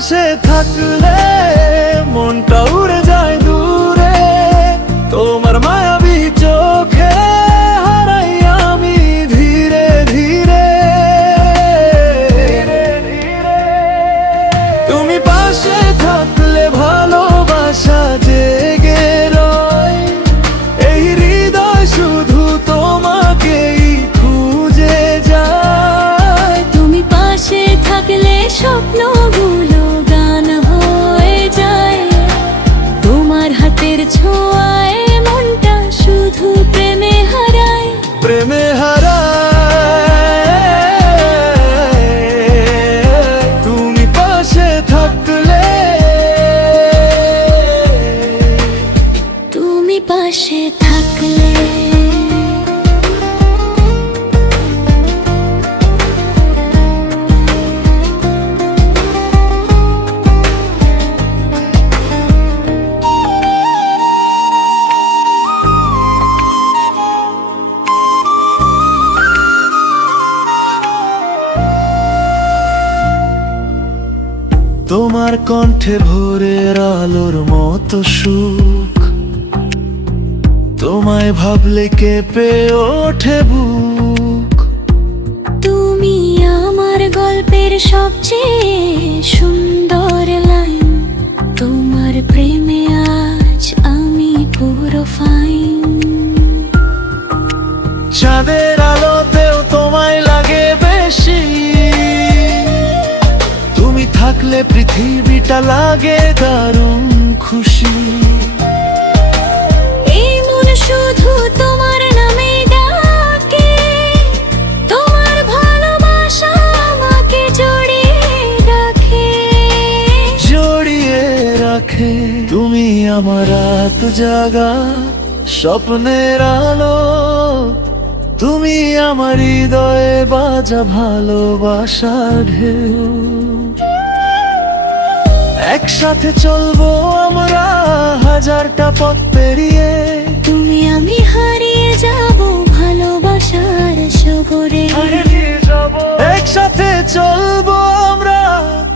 পাশে থাকলে মনটা উড়ে যায় দূরে, তোমার মায়াবী চোখে হারাই আমি ধীরে ধীরে। তুমি পাশে থাকলে ভালোবাসা জেগে রয়, এই হৃদয় শুধু তোমাকেই খুঁজে যায়। তুমি পাশে থাকলে স্বপ্নগুলো গান হয়ে যায়, তোমার হাতের ছোঁয়ায় মনটা শুধু প্রেমে হারায়, প্রেমে হারায়। তুমি পাশে থাকলে, তুমি পাশে থাকলে। তোমার কণ্ঠে ভোরের আলোর মতো সুখ, তোমায় ভাবলে কেঁপে ওঠে বুক। তুমি আমার গল্পের সবচেয়ে সুন্দর লাইন, তোমার প্রেমে আজ আমি পুরো ফাইন। চাঁদের আলোতেও তোমায় লাগে বেশি, তুমি থাকলে পৃথিবীটা লাগে দারুণ খুশি। এই মন শুধু তোমার নামে ডাকে, তোমার ভালোবাসা আমাকে জড়িয়ে রাখে, জড়িয়ে রাখে। তুমি আমার রাত জাগা স্বপ্নের আলো, তুমি আমার হৃদয়ে বাজা ভালোবাসার ঢেউ। একসাথে চলবো আমরা হাজারটা পথ পেরিয়ে, তুমি আমি হারিয়ে যাব ভালোবাসার সাগরে। একসাথে চলবো আমরা,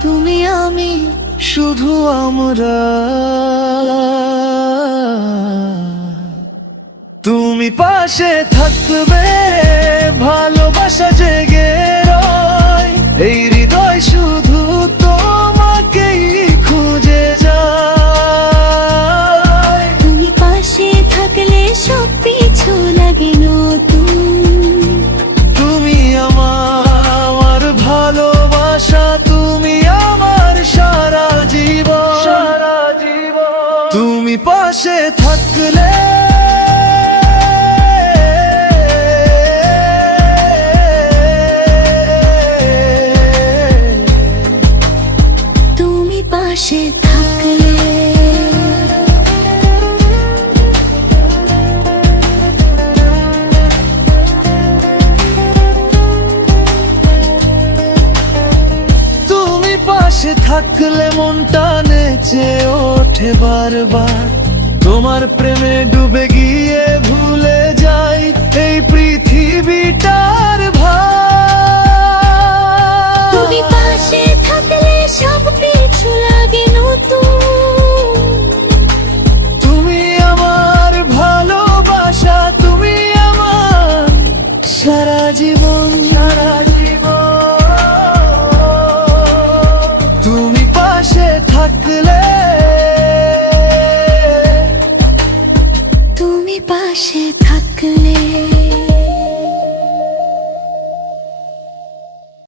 তুমি আমি শুধু আমরা। তুমি পাশে থাকবে ভালোবাসা জেগে রয়, এই হৃদয় শুধু তোমাকেই খুঁজে যায়। তুমি পাশে থাকলে সব কিছু লাগে নতুন, তুমি আমার ভালোবাসা, তুমি আমার সারা জীবন, সারা জীবন। তুমি পাশে থাকলে, তুমি পাশে থাকলে। তুমি পাশে থাকলে মনটা নেচে ওঠে বারবার, তোমার প্রেমে ডুবে গিয়ে ভুলে যাই এই পৃথিবীটার ভার। তুমি পাশে থাকলে সব কিছু লাগে নতুন, তুমি আমার ভালোবাসা, তুমি আমার সারা জীবন, সারা জীবন। তুমি পাশে থাকলে, তুমি পাশে থাকলে।